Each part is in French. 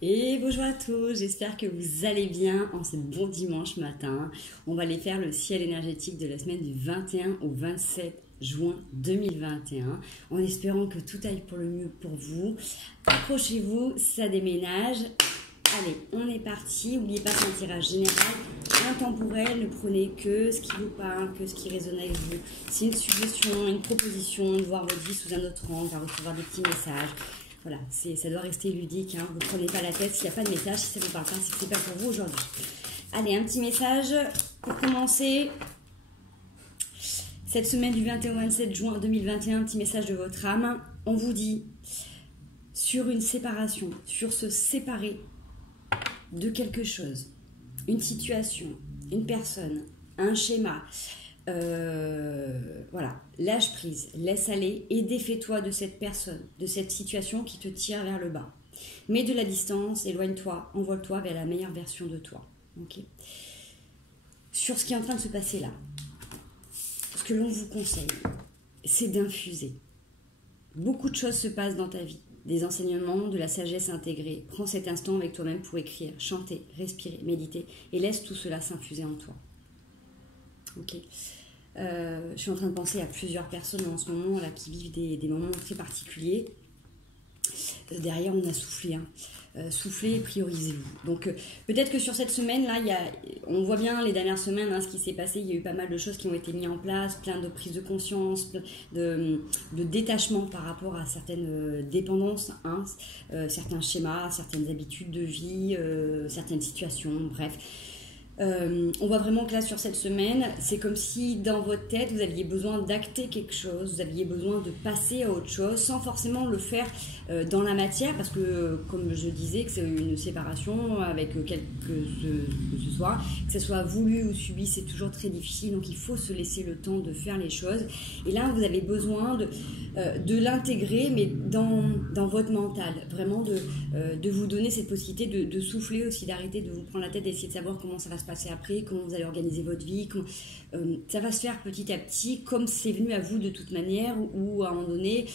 Et bonjour à tous, j'espère que vous allez bien en ce bon dimanche matin. On va aller faire le ciel énergétique de la semaine du 21 au 27 juin 2021, en espérant que tout aille pour le mieux pour vous. Accrochez-vous, ça déménage. Allez, on est parti. N'oubliez pas c'est un tirage général, intemporel. Ne prenez que ce qui vous parle, que ce qui résonne avec vous. C'est une suggestion, une proposition de voir votre vie sous un autre angle, à recevoir des petits messages. Voilà, ça doit rester ludique, hein. Vous ne prenez pas la tête, s'il n'y a pas de message, si ça ne vous parle pas, c'est que ce n'est pas pour vous aujourd'hui. Allez, un petit message pour commencer. Cette semaine du 21 au 27 juin 2021, un petit message de votre âme. On vous dit, sur une séparation, sur se séparer de quelque chose, une situation, une personne, un schéma, voilà, lâche prise, laisse aller et défais-toi de cette personne, de cette situation qui te tire vers le bas. Mets de la distance, éloigne-toi, envole-toi vers la meilleure version de toi. Okay. Sur ce qui est en train de se passer là, ce que l'on vous conseille, c'est d'infuser. Beaucoup de choses se passent dans ta vie, des enseignements, de la sagesse intégrée. Prends cet instant avec toi-même pour écrire, chanter, respirer, méditer et laisse tout cela s'infuser en toi. Ok. Je suis en train de penser à plusieurs personnes en ce moment là, qui vivent des moments très particuliers. Derrière, on a soufflé. Soufflez et priorisez-vous. Donc, peut-être que sur cette semaine-là, on voit bien les dernières semaines ce qui s'est passé. Il y a eu pas mal de choses qui ont été mises en place, plein de prises de conscience, de détachement par rapport à certaines dépendances, certains schémas, certaines habitudes de vie, certaines situations, bref. On voit vraiment que là sur cette semaine, c'est comme si dans votre tête vous aviez besoin d'acter quelque chose, vous aviez besoin de passer à autre chose sans forcément le faire dans la matière, parce que comme je disais que c'est une séparation avec que ce soit, que ce soit voulu ou subi, c'est toujours très difficile, donc il faut se laisser le temps de faire les choses. Et là vous avez besoin de l'intégrer, mais dans votre mental, vraiment de vous donner cette possibilité de souffler aussi, d'arrêter de vous prendre la tête, d'essayer de savoir comment ça va se passer après, comment vous allez organiser votre vie, ça va se faire petit à petit, comme c'est venu à vous de toute manière, ou à un moment donné,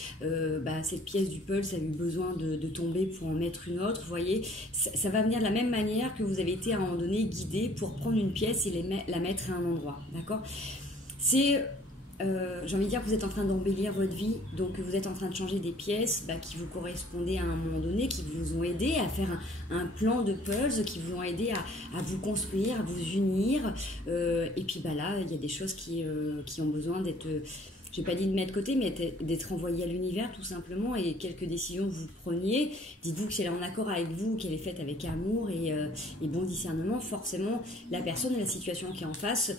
cette pièce du puzzle, ça a eu besoin de tomber pour en mettre une autre, vous voyez, ça va venir de la même manière que vous avez été à un moment donné guidé pour prendre une pièce et la mettre à un endroit, d'accord ? C'est... j'ai envie de dire que vous êtes en train d'embellir votre vie, donc vous êtes en train de changer des pièces qui vous correspondaient à un moment donné, qui vous ont aidé à faire un plan de puzzle, qui vous ont aidé à vous construire, à vous unir, et puis là il y a des choses qui ont besoin d'être, j'ai pas dit de mettre de côté, mais d'être envoyées à l'univers tout simplement, et quelques décisions que vous preniez, dites-vous que si elle est en accord avec vous, qu'elle est faite avec amour et bon discernement, forcément la personne et la situation qui est en face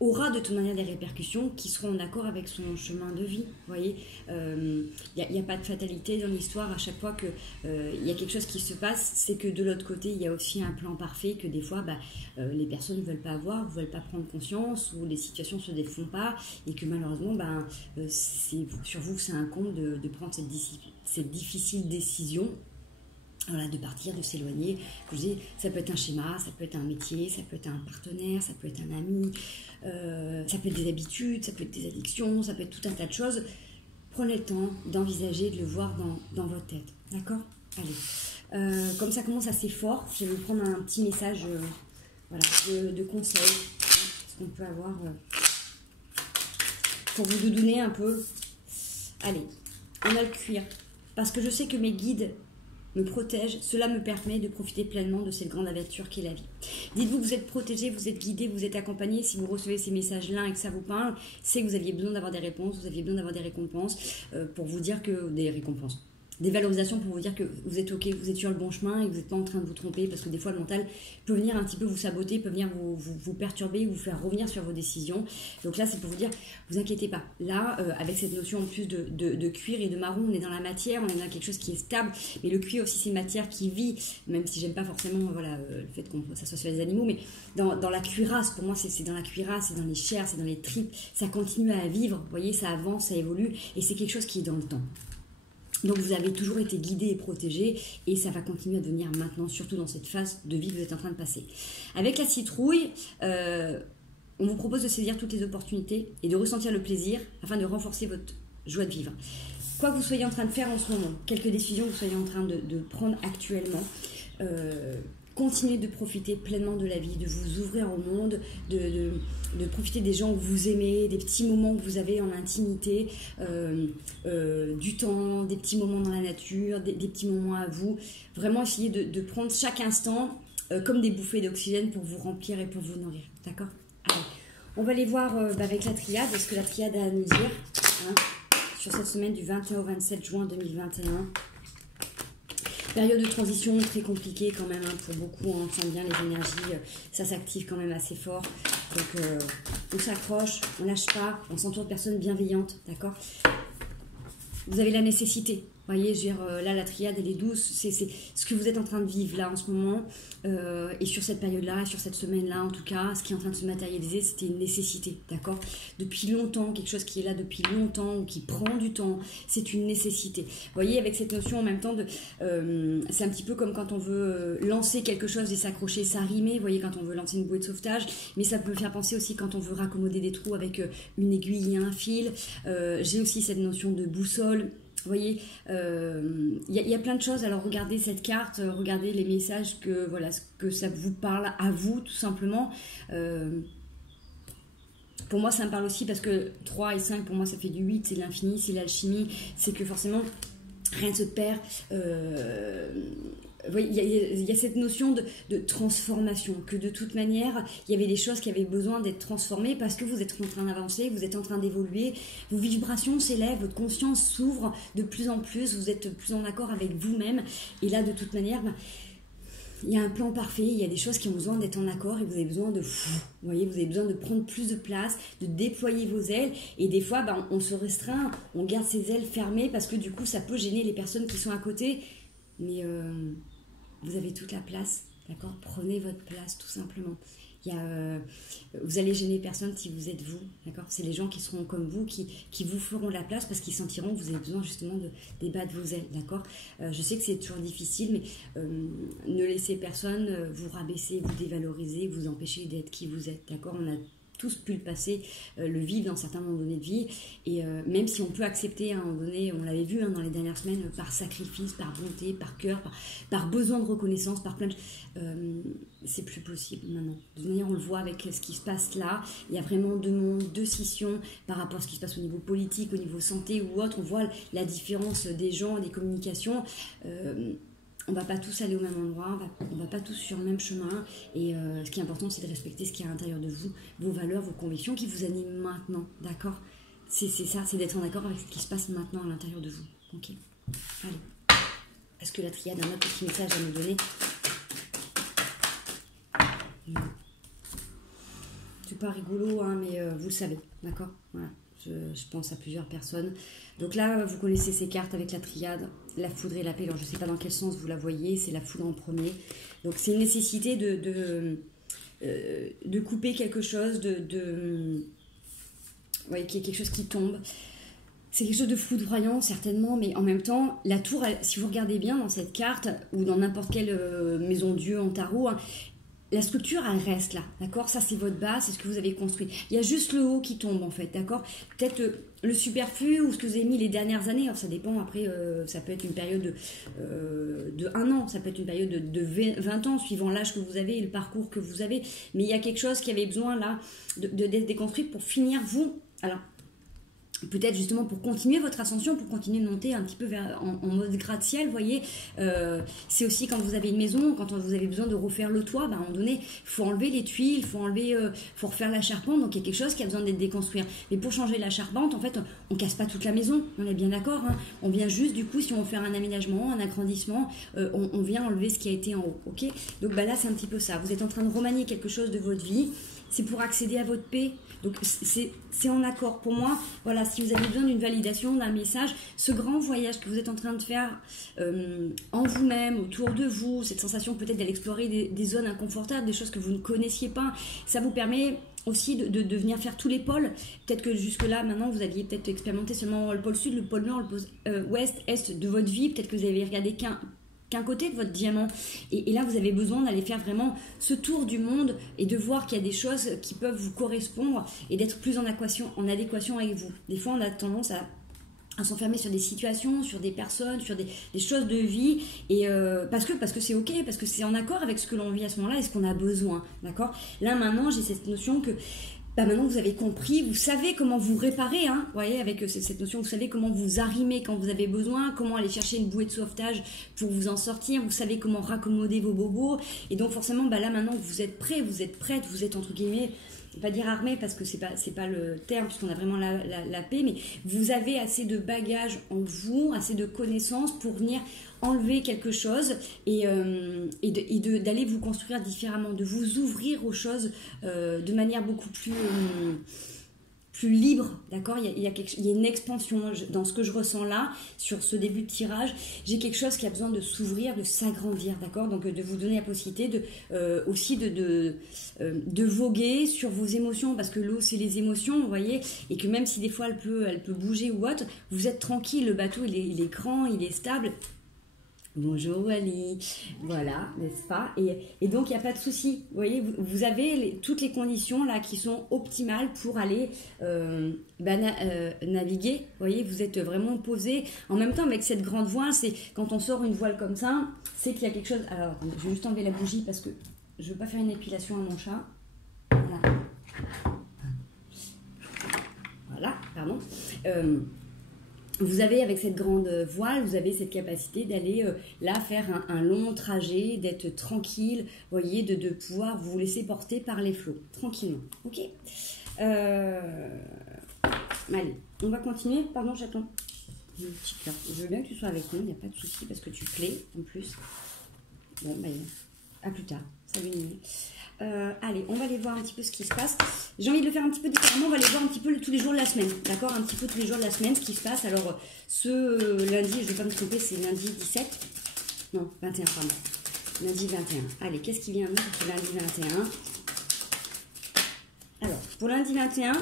aura de toute manière des répercussions qui seront en accord avec son chemin de vie. Vous voyez, il n'y a pas de fatalité dans l'histoire. À chaque fois qu'il y a quelque chose qui se passe, c'est que de l'autre côté, il y a aussi un plan parfait que des fois, les personnes ne veulent pas avoir, ne veulent pas prendre conscience, ou les situations ne se défont pas, et que malheureusement, c'est sur vous que ça incombe de prendre cette difficile décision. Voilà, de partir, de s'éloigner. Comme je dis, ça peut être un schéma, ça peut être un métier, ça peut être un partenaire, ça peut être un ami, ça peut être des habitudes, ça peut être des addictions, ça peut être tout un tas de choses. Prenez le temps d'envisager, de le voir dans votre tête. D'accord ? Allez. Comme ça commence assez fort, je vais vous prendre un petit message de conseil, ce qu'on peut avoir pour vous donner un peu. Allez, on a le cuir. Parce que je sais que mes guides me protège, cela me permet de profiter pleinement de cette grande aventure qu'est la vie. Dites-vous que vous êtes protégé, vous êtes guidé, vous êtes accompagné. Si vous recevez ces messages-là et que ça vous parle, c'est que vous aviez besoin d'avoir des réponses, vous aviez besoin d'avoir des récompenses pour vous dire que... Des récompenses. Des valorisations pour vous dire que vous êtes ok, vous êtes sur le bon chemin et que vous n'êtes pas en train de vous tromper, parce que des fois le mental peut venir un petit peu vous saboter, peut venir vous perturber, vous faire revenir sur vos décisions. Donc là c'est pour vous dire, vous inquiétez pas. Là avec cette notion en plus de cuir et de marron, on est dans la matière, on est dans quelque chose qui est stable, mais le cuir aussi c'est une matière qui vit, même si j'aime pas forcément le fait que ça soit sur les animaux, mais dans la cuirasse, pour moi c'est dans la cuirasse, c'est dans les chairs, c'est dans les tripes, ça continue à vivre, vous voyez, ça avance, ça évolue, et c'est quelque chose qui est dans le temps. Donc vous avez toujours été guidé et protégé, et ça va continuer à devenir maintenant, surtout dans cette phase de vie que vous êtes en train de passer. Avec la citrouille, on vous propose de saisir toutes les opportunités et de ressentir le plaisir afin de renforcer votre joie de vivre. Quoi que vous soyez en train de faire en ce moment, quelques décisions que vous soyez en train de prendre actuellement, continuez de profiter pleinement de la vie, de vous ouvrir au monde, de profiter des gens que vous aimez, des petits moments que vous avez en intimité, du temps, des petits moments dans la nature, des petits moments à vous. Vraiment essayez de prendre chaque instant comme des bouffées d'oxygène pour vous remplir et pour vous nourrir. D'accord? Allez, on va aller voir avec la triade, ce que la triade a à nous dire sur cette semaine du 21 au 27 juin 2021. Période de transition très compliquée quand même pour beaucoup, on sent bien les énergies, ça s'active quand même assez fort. Donc on s'accroche, on lâche pas, on s'entoure de personnes bienveillantes, d'accord? Vous avez la nécessité, vous voyez, je veux dire, là la triade elle est douce, c'est ce que vous êtes en train de vivre là en ce moment, et sur cette période-là, et sur cette semaine-là en tout cas, ce qui est en train de se matérialiser, c'était une nécessité, d'accord? Depuis longtemps, quelque chose qui est là depuis longtemps, ou qui prend du temps, c'est une nécessité. Vous voyez, avec cette notion en même temps, c'est un petit peu comme quand on veut lancer quelque chose et s'accrocher, s'arrimer, vous voyez, quand on veut lancer une bouée de sauvetage, mais ça peut faire penser aussi quand on veut raccommoder des trous avec une aiguille et un fil. J'ai aussi cette notion de boussole. Vous voyez, y a plein de choses. Alors regardez cette carte, regardez les messages que voilà, ce que ça vous parle à vous tout simplement. Pour moi ça me parle aussi parce que 3 et 5 pour moi ça fait du 8, c'est l'infini, c'est l'alchimie, c'est que forcément rien ne se perd. Il y a cette notion de transformation, que de toute manière, il y avait des choses qui avaient besoin d'être transformées parce que vous êtes en train d'avancer, vous êtes en train d'évoluer, vos vibrations s'élèvent, votre conscience s'ouvre de plus en plus, vous êtes plus en accord avec vous-même. Et là, de toute manière, il y a un plan parfait, il y a des choses qui ont besoin d'être en accord et vous avez besoin vous voyez, vous avez besoin de prendre plus de place, de déployer vos ailes. Et des fois, on se restreint, on garde ses ailes fermées parce que du coup, ça peut gêner les personnes qui sont à côté. Mais vous avez toute la place, d'accord? Prenez votre place, tout simplement. Vous allez gêner personne si vous êtes vous, d'accord? C'est les gens qui seront comme vous, qui vous feront la place parce qu'ils sentiront que vous avez besoin justement de débattre vos ailes, d'accord? Je sais que c'est toujours difficile, mais ne laissez personne vous rabaisser, vous dévaloriser, vous empêcher d'être qui vous êtes, d'accord? On a tous pu le passer, le vivre dans certains moments donnés de vie, et même si on peut accepter à un moment donné, on l'avait vu dans les dernières semaines, par sacrifice, par bonté, par cœur, par besoin de reconnaissance, par plein de... c'est plus possible maintenant. De toute manière, on le voit avec ce qui se passe là, il y a vraiment deux mondes, deux scissions par rapport à ce qui se passe au niveau politique, au niveau santé ou autre, on voit la différence des gens, des communications. On va pas tous aller au même endroit, on va pas tous sur le même chemin, et ce qui est important, c'est de respecter ce qu'il y a à l'intérieur de vous, vos valeurs, vos convictions qui vous animent maintenant, d'accord? C'est ça, c'est d'être en accord avec ce qui se passe maintenant à l'intérieur de vous, ok? Allez, est-ce que la triade a un autre petit message à nous donner? C'est pas rigolo, hein, mais vous le savez, d'accord? Voilà. Je pense à plusieurs personnes. Donc là, vous connaissez ces cartes avec la triade, la foudre et la paix. Alors, je ne sais pas dans quel sens vous la voyez, c'est la foudre en premier. Donc, c'est une nécessité de couper quelque chose, voyez, qu'il y ait quelque chose qui tombe. C'est quelque chose de foudroyant, certainement, mais en même temps, la tour, si vous regardez bien dans cette carte, ou dans n'importe quelle maison Dieu en tarot, hein, la structure, elle reste là, d'accord? Ça, c'est votre base, c'est ce que vous avez construit. Il y a juste le haut qui tombe, en fait, d'accord? Peut-être le superflu ou ce que vous avez mis les dernières années. Alors, ça dépend, après, ça peut être une période de 1 an, ça peut être une période de 20 ans, suivant l'âge que vous avez et le parcours que vous avez. Mais il y a quelque chose qui avait besoin, là, d'être déconstruit pour finir, vous... Alors, peut-être justement pour continuer votre ascension, pour continuer de monter un petit peu en mode gratte-ciel, vous voyez, c'est aussi quand vous avez une maison, quand vous avez besoin de refaire le toit, à un moment donné, il faut enlever les tuiles, il faut refaire la charpente, donc il y a quelque chose qui a besoin d'être déconstruit. Mais pour changer la charpente, en fait, on casse pas toute la maison, on est bien d'accord, hein, on vient juste, du coup, si on veut faire un aménagement, un agrandissement, on vient enlever ce qui a été en haut, ok? Donc là, c'est un petit peu ça, vous êtes en train de remanier quelque chose de votre vie, c'est pour accéder à votre paix. Donc c'est en accord pour moi. Voilà, si vous avez besoin d'une validation, d'un message, ce grand voyage que vous êtes en train de faire en vous-même, autour de vous, cette sensation peut-être d'aller explorer des zones inconfortables, des choses que vous ne connaissiez pas, ça vous permet aussi de venir faire tous les pôles. Peut-être que jusque-là, maintenant, vous aviez peut-être expérimenté seulement le pôle sud, le pôle nord, le pôle ouest, est de votre vie. Peut-être que vous avez regardé qu'un côté de votre diamant, et là vous avez besoin d'aller faire vraiment ce tour du monde et de voir qu'il y a des choses qui peuvent vous correspondre et d'être plus en adéquation avec vous. Des fois on a tendance à s'enfermer sur des situations, sur des personnes, sur des choses de vie, et parce que c'est ok, parce que c'est en accord avec ce que l'on vit à ce moment-là et ce qu'on a besoin, d'accord. Là maintenant j'ai cette notion que maintenant vous avez compris, vous savez comment vous réparer, hein, vous voyez, avec cette notion, vous savez comment vous arrimer quand vous avez besoin, comment aller chercher une bouée de sauvetage pour vous en sortir, vous savez comment raccommoder vos bobos, et donc forcément là maintenant vous êtes prêts, vous êtes prête, vous êtes entre guillemets, pas dire armé parce que c'est pas le terme puisqu'on a vraiment la paix, mais vous avez assez de bagages en vous, assez de connaissances pour venir enlever quelque chose et d'aller vous construire différemment, de vous ouvrir aux choses de manière beaucoup plus libre, d'accord. Il y a une expansion dans ce que je ressens là, sur ce début de tirage. J'ai quelque chose qui a besoin de s'ouvrir, de s'agrandir, d'accord. Donc de vous donner la possibilité aussi de voguer sur vos émotions, parce que l'eau c'est les émotions, vous voyez, et que même si des fois elle peut bouger ou autre, vous êtes tranquille, le bateau il est grand, il est stable. Bonjour Wally, voilà, n'est-ce pas, et donc il n'y a pas de souci, vous voyez, vous avez toutes les conditions là qui sont optimales pour aller naviguer, vous voyez, vous êtes vraiment posé, en même temps avec cette grande voile, c'est quand on sort une voile comme ça, c'est qu'il y a quelque chose, alors attendez, je vais juste enlever la bougie parce que je ne veux pas faire une épilation à mon chat, voilà, pardon, vous avez avec cette grande voile, vous avez cette capacité d'aller là faire un long trajet, d'être tranquille, voyez, de pouvoir vous laisser porter par les flots, tranquillement, ok. Allez, on va continuer, pardon chaton, je veux bien que tu sois avec nous, il n'y a pas de souci parce que tu plais en plus. Bon, bah, à plus tard, salut Nini. Allez, on va aller voir un petit peu ce qui se passe. J'ai envie de le faire un petit peu différemment. On va aller voir un petit peu tous les jours de la semaine. D'accord, un petit peu tous les jours de la semaine, ce qui se passe. Alors, ce lundi, je ne vais pas me tromper, c'est lundi 17. Non, 21, pardon. Lundi 21. Allez, qu'est-ce qui vient nous pour lundi 21? Alors, pour lundi 21,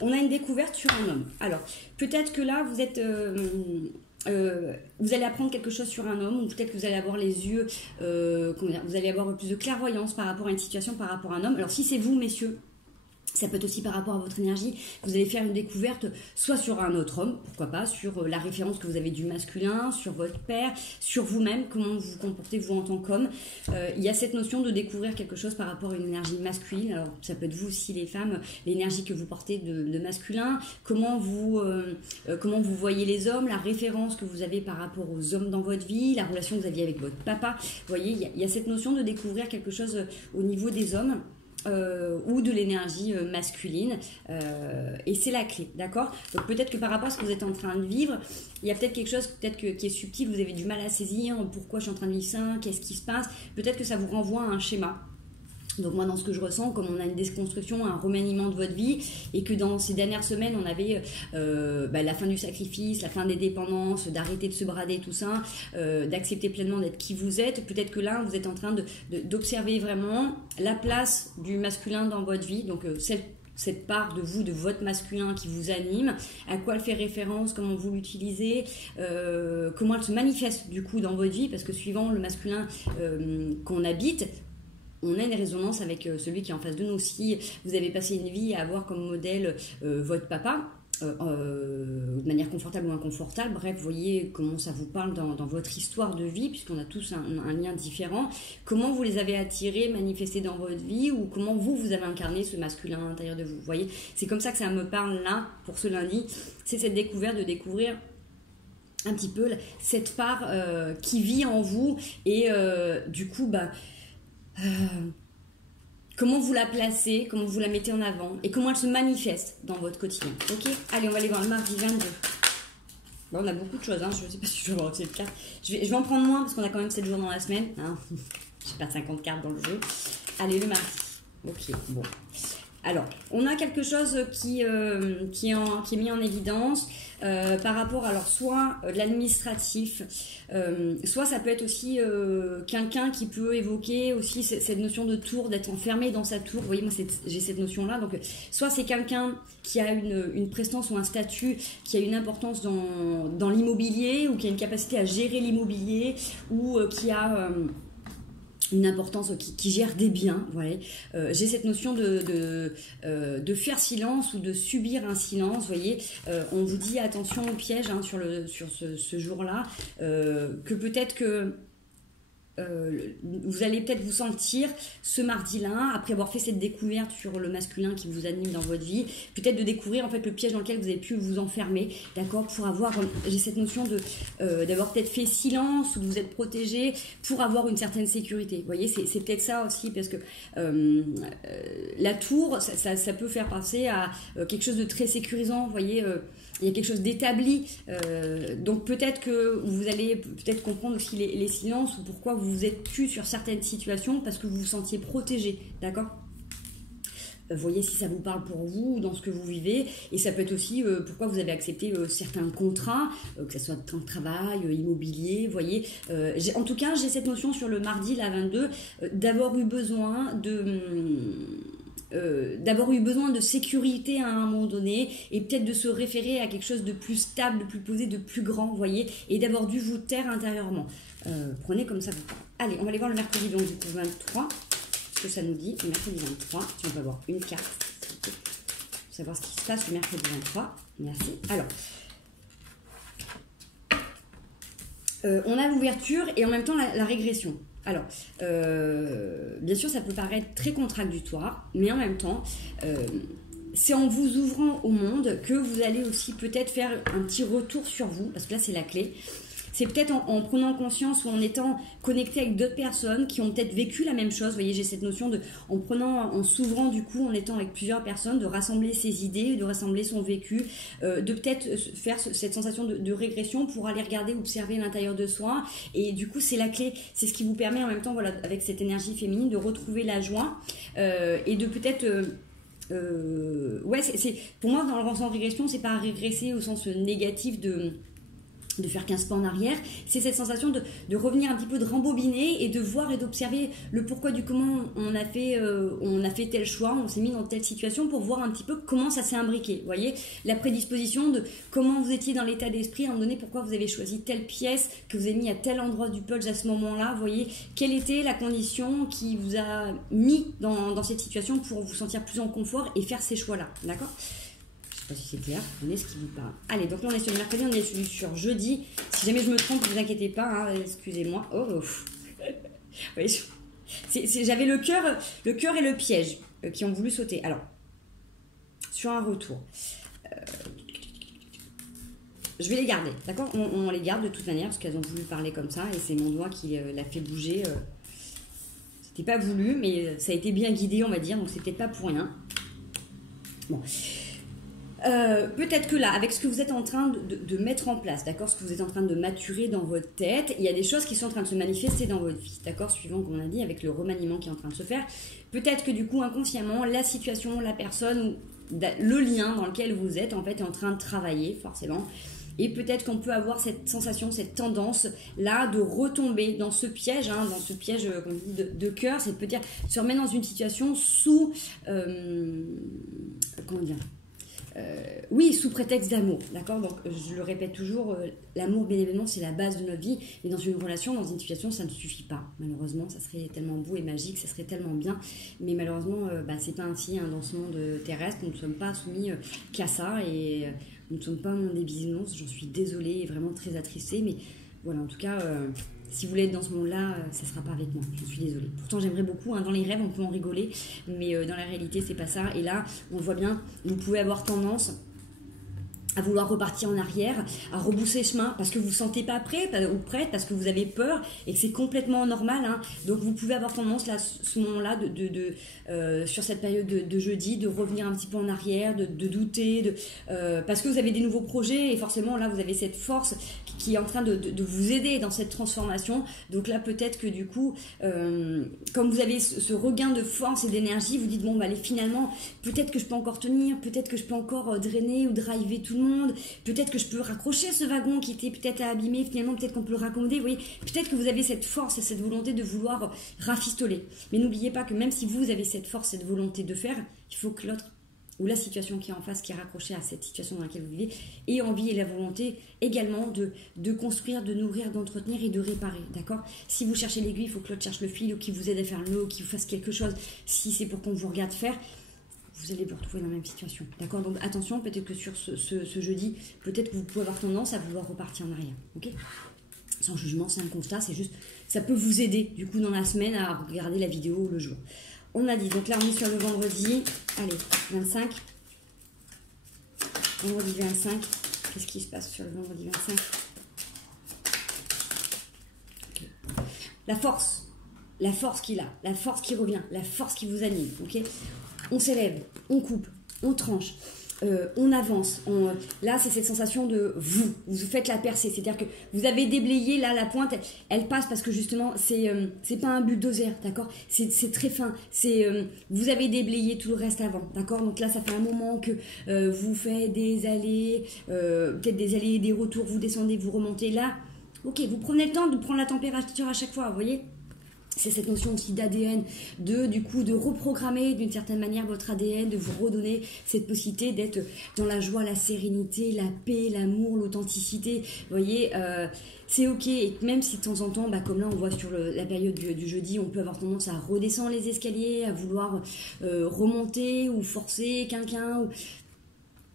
on a une découverte sur un homme. Alors, peut-être que là, vous êtes... vous allez apprendre quelque chose sur un homme, ou peut-être que vous allez avoir les yeux, vous allez avoir plus de clairvoyance par rapport à une situation, par rapport à un homme. Alors si c'est vous, messieurs, ça peut être aussi par rapport à votre énergie, vous allez faire une découverte soit sur un autre homme, pourquoi pas, sur la référence que vous avez du masculin, sur votre père, sur vous-même, comment vous vous comportez vous en tant qu'homme. Il y a cette notion de découvrir quelque chose par rapport à une énergie masculine. Alors ça peut être vous aussi les femmes, l'énergie que vous portez de masculin, comment vous voyez les hommes, la référence que vous avez par rapport aux hommes dans votre vie, la relation que vous aviez avec votre papa. Vous voyez, il y a cette notion de découvrir quelque chose au niveau des hommes. Ou de l'énergie masculine, et c'est la clé, d'accord. Donc peut-être que par rapport à ce que vous êtes en train de vivre, il y a peut-être quelque chose qui est subtil, vous avez du mal à saisir, pourquoi je suis en train de vivre ça, qu'est-ce qui se passe, peut-être que ça vous renvoie à un schéma. Donc moi dans ce que je ressens, comme on a une déconstruction, un remaniement de votre vie, et que dans ces dernières semaines on avait la fin du sacrifice, la fin des dépendances, d'arrêter de se brader, tout ça, d'accepter pleinement d'être qui vous êtes, peut-être que là vous êtes en train d'observer vraiment la place du masculin dans votre vie, donc cette part de vous, de votre masculin qui vous anime, à quoi elle fait référence, comment vous l'utilisez, comment elle se manifeste du coup dans votre vie, parce que suivant le masculin qu'on habite, on a une résonance avec celui qui est en face de nous. Si vous avez passé une vie à avoir comme modèle votre papa, de manière confortable ou inconfortable, bref, vous voyez comment ça vous parle dans votre histoire de vie, puisqu'on a tous un lien différent, comment vous les avez attirés, manifestés dans votre vie, ou comment vous avez incarné ce masculin à l'intérieur de vous, vous voyez, c'est comme ça que ça me parle là, pour ce lundi, c'est cette découverte, de découvrir un petit peu cette part qui vit en vous, et du coup, comment vous la placez, comment vous la mettez en avant et comment elle se manifeste dans votre quotidien. Ok, allez, on va aller voir le mardi 22. Bon, on a beaucoup de choses, hein. Je ne sais pas si je vais avoir cette carte. Je vais en prendre moins parce qu'on a quand même 7 jours dans la semaine. Hein. J'ai pas 50 cartes dans le jeu. Allez, le mardi. Ok, bon. Alors, on a quelque chose qui est mis en évidence par rapport, alors soit de l'administratif, soit ça peut être aussi quelqu'un qui peut évoquer aussi cette notion de tour, d'être enfermé dans sa tour. Vous voyez, moi j'ai cette notion-là. Donc, soit c'est quelqu'un qui a une prestance ou un statut, qui a une importance dans l'immobilier, ou qui a une capacité à gérer l'immobilier, ou qui a... une importance qui gère des biens, voilà. J'ai cette notion de faire silence ou de subir un silence, vous voyez. On vous dit attention au piège hein, sur ce jour-là, que peut-être que vous allez peut-être vous sentir ce mardi-là, après avoir fait cette découverte sur le masculin qui vous anime dans votre vie, peut-être de découvrir en fait le piège dans lequel vous avez pu vous enfermer, d'accord, pour avoir, j'ai cette notion d'avoir peut-être fait silence ou de vous être protégé pour avoir une certaine sécurité. Vous voyez, c'est peut-être ça aussi, parce que la tour, ça peut faire penser à quelque chose de très sécurisant, vous voyez. Il y a quelque chose d'établi, donc peut-être que vous allez peut-être comprendre aussi les silences ou pourquoi vous vous êtes tu sur certaines situations parce que vous vous sentiez protégé, d'accord. Voyez si ça vous parle pour vous, dans ce que vous vivez, et ça peut être aussi pourquoi vous avez accepté certains contrats, que ce soit de travail, immobilier, voyez. En tout cas, j'ai cette notion sur le mardi, la 22, d'avoir eu besoin de sécurité à un moment donné et peut-être de se référer à quelque chose de plus stable, de plus posé, de plus grand, vous voyez, et d'avoir dû vous taire intérieurement. Prenez comme ça vous parle. Allez, on va aller voir le mercredi donc du coup 23, ce que ça nous dit, le mercredi 23, si on peut avoir une carte, pour savoir ce qui se passe le mercredi 23, merci. Alors, on a l'ouverture et en même temps la régression. Alors, bien sûr, ça peut paraître très contradictoire, mais en même temps, c'est en vous ouvrant au monde que vous allez aussi peut-être faire un petit retour sur vous, parce que là, c'est la clé. C'est peut-être en prenant conscience ou en étant connecté avec d'autres personnes qui ont peut-être vécu la même chose. Vous voyez, j'ai cette notion en s'ouvrant du coup, en étant avec plusieurs personnes, de rassembler ses idées, de rassembler son vécu, de peut-être faire cette sensation de régression pour aller regarder, observer l'intérieur de soi. Et du coup, c'est la clé. C'est ce qui vous permet en même temps, voilà, avec cette énergie féminine, de retrouver la joie et de peut-être... ouais, pour moi, dans le sens régression, c'est pas régresser au sens négatif de faire 15 pas en arrière, c'est cette sensation de revenir un petit peu, de rembobiner et de voir et d'observer le pourquoi du comment on a fait tel choix, on s'est mis dans telle situation pour voir un petit peu comment ça s'est imbriqué. Vous voyez, la prédisposition de comment vous étiez dans l'état d'esprit à un moment donné, pourquoi vous avez choisi telle pièce que vous avez mis à tel endroit du puzzle à ce moment-là. Vous voyez, quelle était la condition qui vous a mis dans cette situation pour vous sentir plus en confort et faire ces choix-là. D'accord ? Je sais pas si c'est clair, prenez ce qui vous parle. Allez, donc là on est sur le mercredi, on est sur jeudi. Si jamais je me trompe, ne vous inquiétez pas, hein, excusez-moi. J'avais le cœur et le piège qui ont voulu sauter. Alors, sur un retour, je vais les garder, d'accord, on les garde de toute manière parce qu'elles ont voulu parler comme ça et c'est mon doigt qui l'a fait bouger. C'était pas voulu, mais ça a été bien guidé, on va dire, donc c'est peut-être pas pour rien. Bon. Peut-être que là, avec ce que vous êtes en train de mettre en place, d'accord, ce que vous êtes en train de maturer dans votre tête, il y a des choses qui sont en train de se manifester dans votre vie, d'accord, suivant, comme on a dit, avec le remaniement qui est en train de se faire. Peut-être que du coup, inconsciemment, la situation, la personne, le lien dans lequel vous êtes, en fait, est en train de travailler, forcément. Et peut-être qu'on peut avoir cette sensation, cette tendance-là de retomber dans ce piège, hein, comme on dit, de cœur, c'est de peut-être se remettre dans une situation sous... comment dire ? Oui, sous prétexte d'amour, d'accord. Donc, je le répète toujours, l'amour, bien évidemment, c'est la base de notre vie. Mais dans une relation, dans une situation, ça ne suffit pas. Malheureusement, ça serait tellement beau et magique, ça serait tellement bien. Mais malheureusement, c'est pas ainsi, hein, dans ce monde terrestre. Nous ne sommes pas soumis qu'à ça. Et nous ne sommes pas au monde des bisounours. J'en suis désolée et vraiment très attristée. Mais voilà, en tout cas... si vous voulez être dans ce monde-là, ça ne sera pas avec moi, je suis désolée. Pourtant, j'aimerais beaucoup, hein, dans les rêves, on peut en rigoler, mais dans la réalité, c'est pas ça. Et là, on voit bien, vous pouvez avoir tendance à vouloir repartir en arrière, à rebousser chemin parce que vous ne vous sentez pas prêt ou prête, parce que vous avez peur et que c'est complètement normal. Hein. Donc, vous pouvez avoir tendance, là, ce moment-là, sur cette période de jeudi, de revenir un petit peu en arrière, de douter, parce que vous avez des nouveaux projets et forcément, là, vous avez cette force qui est en train de vous aider dans cette transformation. Donc là, peut-être que du coup, comme vous avez ce regain de force et d'énergie, vous dites, bon, bah, allez, finalement, peut-être que je peux encore tenir, peut-être que je peux encore drainer ou driver tout le monde, peut-être que je peux raccrocher ce wagon qui était peut-être à abîmer, finalement, peut-être qu'on peut le raccommoder. Vous voyez, peut-être que vous avez cette force et cette volonté de vouloir rafistoler. Mais n'oubliez pas que même si vous avez cette force, cette volonté de faire, il faut que l'autre ou la situation qui est en face, qui est raccrochée à cette situation dans laquelle vous vivez, et envie et la volonté également de construire, de nourrir, d'entretenir et de réparer, d'accord? Si vous cherchez l'aiguille, il faut que l'autre cherche le fil, ou qu'il vous aide à faire le nœud, ou qu'il vous fasse quelque chose. Si c'est pour qu'on vous regarde faire, vous allez vous retrouver dans la même situation, d'accord? Donc attention, peut-être que sur ce jeudi, peut-être que vous pouvez avoir tendance à vouloir repartir en arrière, ok? Sans jugement, c'est un constat, c'est juste, ça peut vous aider, du coup, dans la semaine, à regarder la vidéo le jour. On a dit, donc là, on est sur le vendredi, allez, 25. Vendredi 25, qu'est-ce qui se passe sur le vendredi 25? Okay. La force qu'il a, la force qui revient, la force qui vous anime, ok? On s'élève, on coupe, on tranche. On avance, là c'est cette sensation de vous faites la percée, c'est-à-dire que vous avez déblayé là la pointe, elle passe parce que justement c'est pas un bulldozer, d'accord, c'est très fin, vous avez déblayé tout le reste avant, d'accord, donc là ça fait un moment que vous faites des allées, peut-être des allées et des retours, vous descendez, vous remontez, là, ok, vous prenez le temps de prendre la température à chaque fois, vous voyez. C'est cette notion aussi d'ADN, du coup, de reprogrammer d'une certaine manière votre ADN, de vous redonner cette possibilité d'être dans la joie, la sérénité, la paix, l'amour, l'authenticité. Vous voyez, c'est ok. Et même si de temps en temps, comme là on voit sur la période du jeudi, on peut avoir tendance à redescendre les escaliers, à vouloir remonter ou forcer quelqu'un.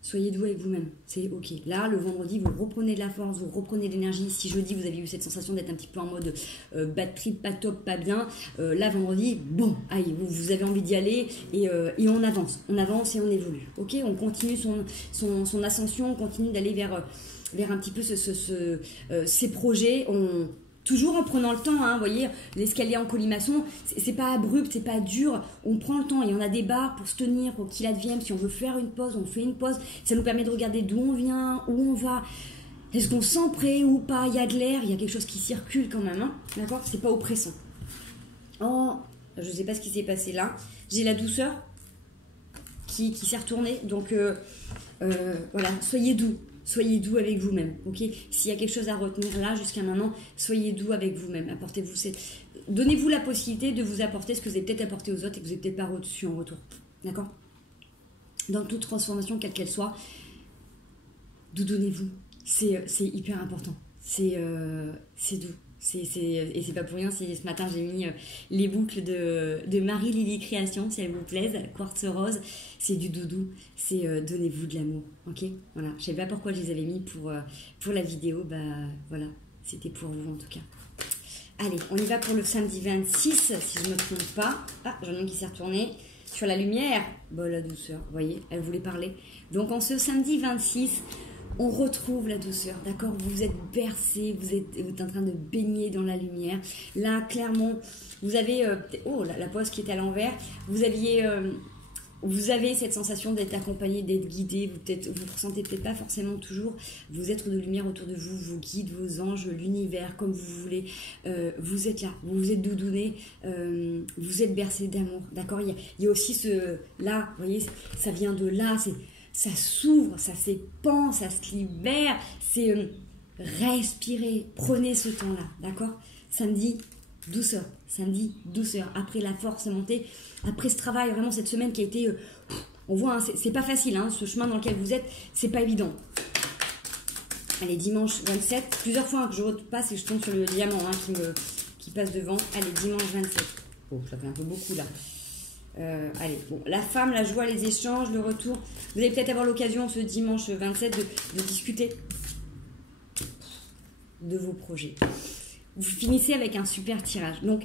Soyez doux avec vous-même, c'est ok. Là, le vendredi, vous reprenez de la force, vous reprenez de l'énergie. Si jeudi, vous avez eu cette sensation d'être un petit peu en mode bad trip, pas top, pas bien, là, vendredi, bon, allez, vous avez envie d'y aller et on avance et on évolue. Ok, on continue son ascension, on continue d'aller vers un petit peu ces projets. Toujours en prenant le temps, hein, vous voyez, l'escalier en colimaçon, c'est pas abrupt, c'est pas dur, on prend le temps et on a des barres pour se tenir, pour qu'il advienne. Si on veut faire une pause, on fait une pause. Ça nous permet de regarder d'où on vient, où on va. Est-ce qu'on se sent prêt ou pas? Il y a de l'air, il y a quelque chose qui circule quand même, hein, d'accord? C'est pas oppressant. Oh, je sais pas ce qui s'est passé là. J'ai la douceur qui s'est retournée, donc voilà, soyez doux. Soyez doux avec vous-même, ok? S'il y a quelque chose à retenir là, jusqu'à maintenant, soyez doux avec vous-même. Apportez-vous donnez-vous la possibilité de vous apporter ce que vous avez peut-être apporté aux autres et que vous n'avez peut-être pas reçu en retour. D'accord? Dans toute transformation, quelle qu'elle soit, doudonnez-vous. C'est hyper important. C'est doux. Et c'est pas pour rien si ce matin j'ai mis les boucles de Marie-Lily Création, si elles vous plaisent, quartz rose, c'est du doudou, c'est donnez-vous de l'amour, ok? Voilà, je sais pas pourquoi je les avais mis pour la vidéo, voilà, c'était pour vous en tout cas. Allez, on y va pour le samedi 26, si je ne me trompe pas. Ah, j'en ai un qui s'est retourné sur la lumière, la douceur, vous voyez, elle voulait parler. Donc en ce samedi 26, on retrouve la douceur, d'accord? Vous êtes bercé, vous êtes en train de baigner dans la lumière. Là, clairement, vous avez... la pose qui est à l'envers. Vous avez cette sensation d'être accompagné, d'être guidé. Vous ressentez peut-être pas forcément toujours vos êtres de lumière autour de vous, vos guides, vos anges, l'univers, comme vous voulez. Vous êtes là, vous êtes doudouné, vous êtes bercé d'amour, d'accord? Il y a aussi là, vous voyez, ça vient de là, ça s'ouvre, ça s'épand, ça se libère, c'est respirer, prenez ce temps-là, d'accord? Samedi, douceur, après la force montée, après ce travail, vraiment cette semaine qui a été, on voit, hein, c'est pas facile, hein, ce chemin dans lequel vous êtes, c'est pas évident. Allez, dimanche 27, plusieurs fois que je repasse et je tombe sur le diamant hein, qui passe devant, allez, dimanche 27, ça fait un peu beaucoup là. Allez, bon, la femme, la joie, les échanges, le retour. Vous allez peut-être avoir l'occasion ce dimanche 27 de discuter de vos projets. Vous finissez avec un super tirage. Donc,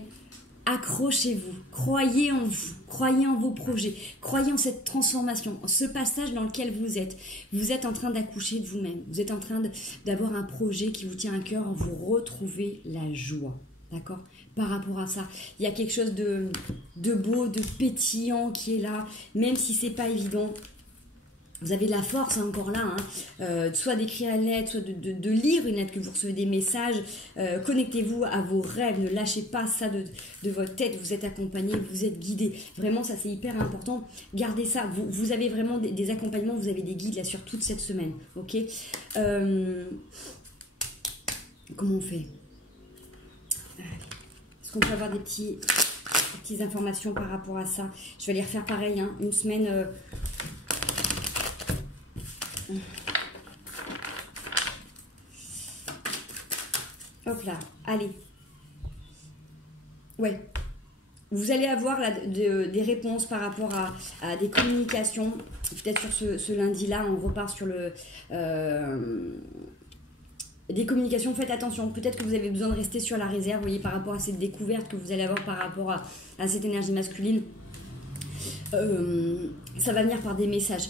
accrochez-vous, croyez en vous, croyez en vos projets, croyez en cette transformation, en ce passage dans lequel vous êtes. Vous êtes en train d'accoucher de vous-même. Vous êtes en train d'avoir un projet qui vous tient à cœur. Vous retrouvez la joie. D'accord? Par rapport à ça, il y a quelque chose de beau, de pétillant qui est là, même si c'est pas évident. Vous avez de la force hein, encore là, hein, soit d'écrire une lettre, soit de lire une lettre, que vous recevez des messages. Connectez-vous à vos rêves, ne lâchez pas ça de votre tête. Vous êtes accompagné, vous êtes guidé. Vraiment, ça c'est hyper important. Gardez ça. Vous avez vraiment des accompagnements, vous avez des guides là sur toute cette semaine. Ok. Comment on fait? Est-ce qu'on peut avoir des petites informations par rapport à ça? Je vais aller refaire pareil, hein, une semaine Hop là, allez. Ouais. Vous allez avoir là, des réponses par rapport à des communications. Peut-être sur ce lundi-là, on repart sur le... des communications, faites attention. Peut-être que vous avez besoin de rester sur la réserve, vous voyez, par rapport à cette découverte que vous allez avoir par rapport à cette énergie masculine. Ça va venir par des messages,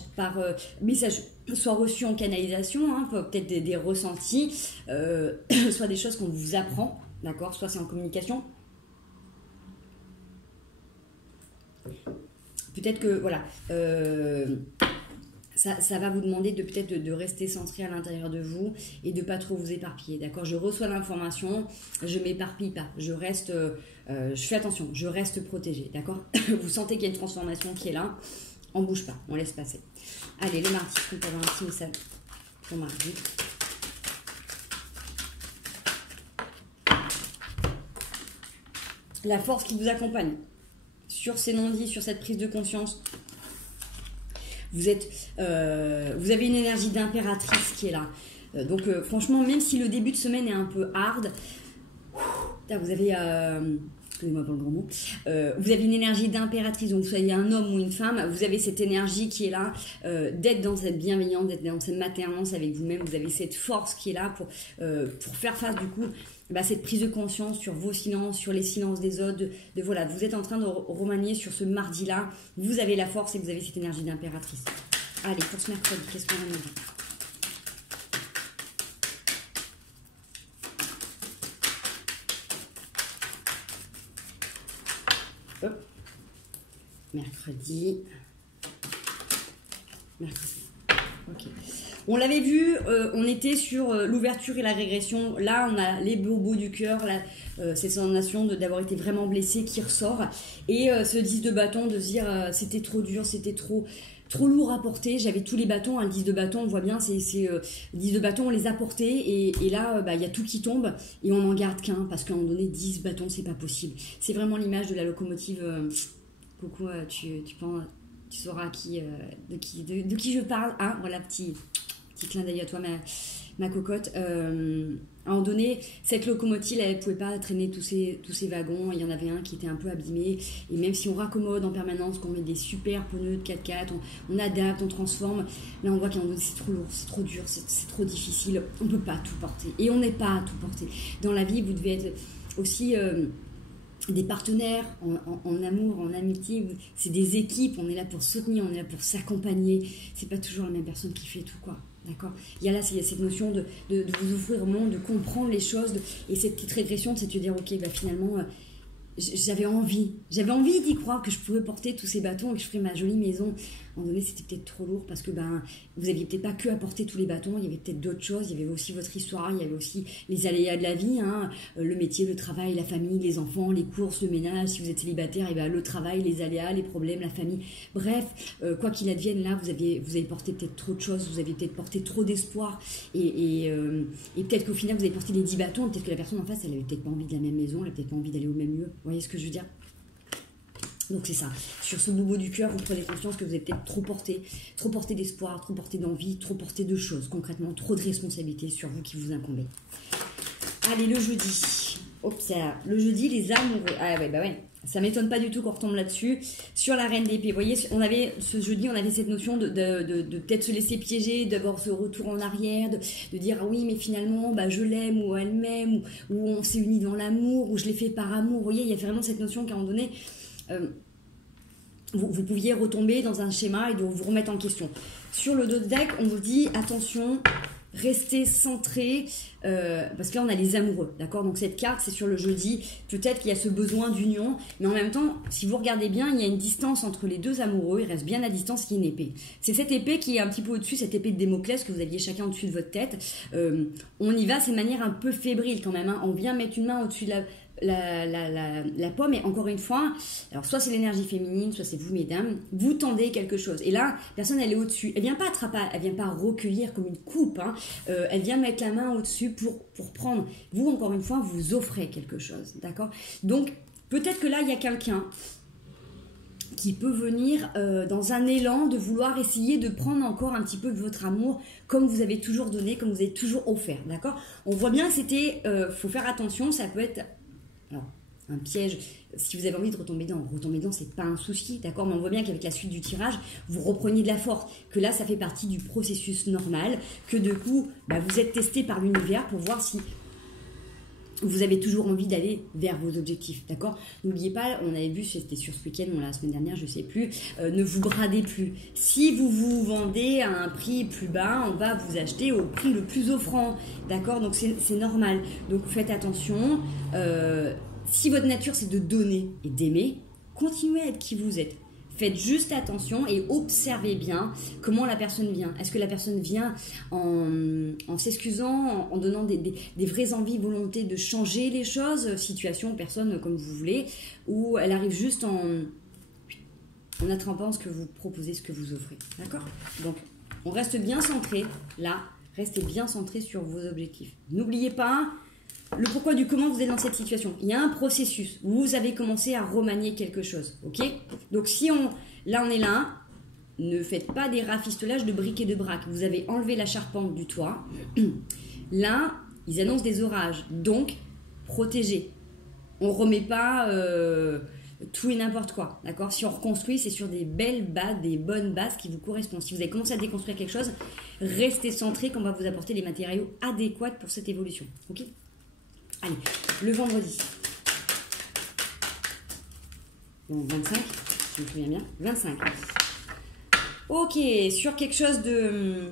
messages soit reçus en canalisation, hein, peut-être des ressentis, soit des choses qu'on vous apprend, d'accord, soit c'est en communication. Peut-être que, voilà, ça va vous demander peut-être de rester centré à l'intérieur de vous et de pas trop vous éparpiller, d'accord. Je reçois l'information, je m'éparpille pas, je reste, je fais attention, je reste protégé, d'accord. Vous sentez qu'il y a une transformation qui est là, on bouge pas, on laisse passer. Allez, les martyrs, on peut avoir un petit message pour mardi. La force qui vous accompagne sur ces non-dits, sur cette prise de conscience. Vous avez une énergie d'impératrice qui est là. Donc franchement, même si le début de semaine est un peu hard, vous avez, excusez-moi pour le grand mot, vous avez une énergie d'impératrice, donc vous soyez un homme ou une femme, vous avez cette énergie qui est là, d'être dans cette bienveillance, d'être dans cette maternance avec vous-même, vous avez cette force qui est là pour faire face du coup cette prise de conscience sur vos silences, sur les silences des autres, voilà, vous êtes en train de remanier sur ce mardi-là, vous avez la force et vous avez cette énergie d'impératrice. Allez, pour ce mercredi, qu'est-ce qu'on a à dire? Hop. Mercredi. Ok. On l'avait vu, on était sur l'ouverture et la régression. Là, on a les bobos du cœur, cette sensation d'avoir été vraiment blessé qui ressort. Et ce 10 de bâton, de se dire c'était trop dur, c'était trop lourd à porter. J'avais tous les bâtons, hein, le 10 de bâton, on voit bien, c'est 10 de bâton, on les a portés. Et là, il y a tout qui tombe et on n'en garde qu'un parce qu'à un moment donné, 10 bâtons, c'est pas possible. C'est vraiment l'image de la locomotive. Coucou, tu sauras de qui je parle. Ah, voilà, petit clin d'œil à toi, ma cocotte. À un moment donné, cette locomotive, elle ne pouvait pas traîner tous ces wagons. Il y en avait un qui était un peu abîmé. Et même si on raccommode en permanence, qu'on met des super pneus de 4x4, on adapte, on transforme, là on voit qu'à un moment donné, c'est trop lourd, c'est trop dur, c'est trop difficile. On ne peut pas tout porter. Et on n'est pas à tout porter. Dans la vie, vous devez être aussi... des partenaires en amour, en amitié, c'est des équipes, on est là pour soutenir, on est là pour s'accompagner, c'est pas toujours la même personne qui fait tout, quoi, d'accord. Il y a cette notion de vous ouvrir au monde, de comprendre les choses, et cette petite régression, c'est de se dire, ok, finalement, j'avais envie d'y croire que je pouvais porter tous ces bâtons et que je ferais ma jolie maison. À un moment donné, c'était peut-être trop lourd parce que vous aviez peut-être pas que à porter tous les bâtons, il y avait peut-être d'autres choses, il y avait aussi votre histoire, il y avait aussi les aléas de la vie, hein, le métier, le travail, la famille, les enfants, les courses, le ménage, si vous êtes célibataire, et le travail, les aléas, les problèmes, la famille. Bref, quoi qu'il advienne, là, vous avez porté peut-être trop de choses, vous avez peut-être porté trop d'espoir et peut-être qu'au final, vous avez porté les 10 bâtons, peut-être que la personne en face, elle avait peut-être pas envie de la même maison, elle avait peut-être pas envie d'aller au même lieu. Vous voyez ce que je veux dire? Donc c'est ça, sur ce bobo du cœur, vous prenez conscience que vous avez peut-être trop porté d'espoir, trop porté d'envie, trop porté de choses, concrètement, trop de responsabilités sur vous qui vous incombent. Allez, le jeudi, le jeudi, les amoureux, ouais, ça m'étonne pas du tout qu'on retombe là-dessus, sur la reine d'épée, vous voyez, ce jeudi, on avait cette notion de peut-être se laisser piéger, d'avoir ce retour en arrière, de dire, oui, mais finalement, je l'aime, ou elle m'aime, ou on s'est unis dans l'amour, ou je l'ai fait par amour, vous voyez, il y a vraiment cette notion qu'à un moment donné, vous pouviez retomber dans un schéma et de vous remettre en question. Sur le dos de deck, on vous dit attention, restez centré, parce que là on a les amoureux, d'accord. Donc cette carte, c'est sur le jeudi. Peut-être qu'il y a ce besoin d'union, mais en même temps, si vous regardez bien, il y a une distance entre les deux amoureux. Il reste bien la distance, qui est une épée. C'est cette épée qui est un petit peu au-dessus, cette épée de Damoclès que vous aviez chacun au-dessus de votre tête. On y va, c'est de manière un peu fébrile quand même, hein. On vient mettre une main au-dessus de la pomme, et encore une fois, alors soit c'est l'énergie féminine, soit c'est vous, mesdames, vous tendez quelque chose, et là, personne, elle est au-dessus, elle vient pas attraper, elle vient pas recueillir comme une coupe, hein. Elle vient mettre la main au-dessus pour prendre, vous, encore une fois, vous offrez quelque chose, d'accord. Donc, peut-être que là, il y a quelqu'un qui peut venir dans un élan de vouloir essayer de prendre encore un petit peu de votre amour comme vous avez toujours donné, comme vous avez toujours offert, d'accord? On voit bien que c'était, faut faire attention, ça peut être alors, un piège. Si vous avez envie de retomber dedans, c'est pas un souci, d'accord? Mais on voit bien qu'avec la suite du tirage, vous repreniez de la force, que là, ça fait partie du processus normal, que de coup, bah, vous êtes testé par l'univers pour voir si vous avez toujours envie d'aller vers vos objectifs, d'accord? N'oubliez pas, on avait vu, c'était sur ce week-end ou la semaine dernière, je sais plus, ne vous bradez plus. Si vous vous vendez à un prix plus bas, on va vous acheter au prix le plus offrant, d'accord? Donc c'est normal. Donc faites attention. Si votre nature c'est de donner et d'aimer, continuez à être qui vous êtes. Faites juste attention et observez bien comment la personne vient. Est-ce que la personne vient en s'excusant, en donnant des vraies envies, volontés de changer les choses, situation, personne, comme vous voulez, ou elle arrive juste en attrapant ce que vous proposez, ce que vous offrez. D'accord? Donc, on reste bien centré, là, restez bien centré sur vos objectifs. N'oubliez pas le pourquoi du comment vous êtes dans cette situation. Il y a un processus. Vous avez commencé à remanier quelque chose. Ok? Donc si on est là, ne faites pas des rafistolages de briques et de braques. Vous avez enlevé la charpente du toit. Là, ils annoncent des orages. Donc, protégez. On ne remet pas tout et n'importe quoi. D'accord? Si on reconstruit, c'est sur des belles bases, des bonnes bases qui vous correspondent. Si vous avez commencé à déconstruire quelque chose, restez centré qu'on va vous apporter les matériaux adéquats pour cette évolution. Ok? Allez, le vendredi. Donc 25, je me souviens bien. 25. Ok, sur quelque chose de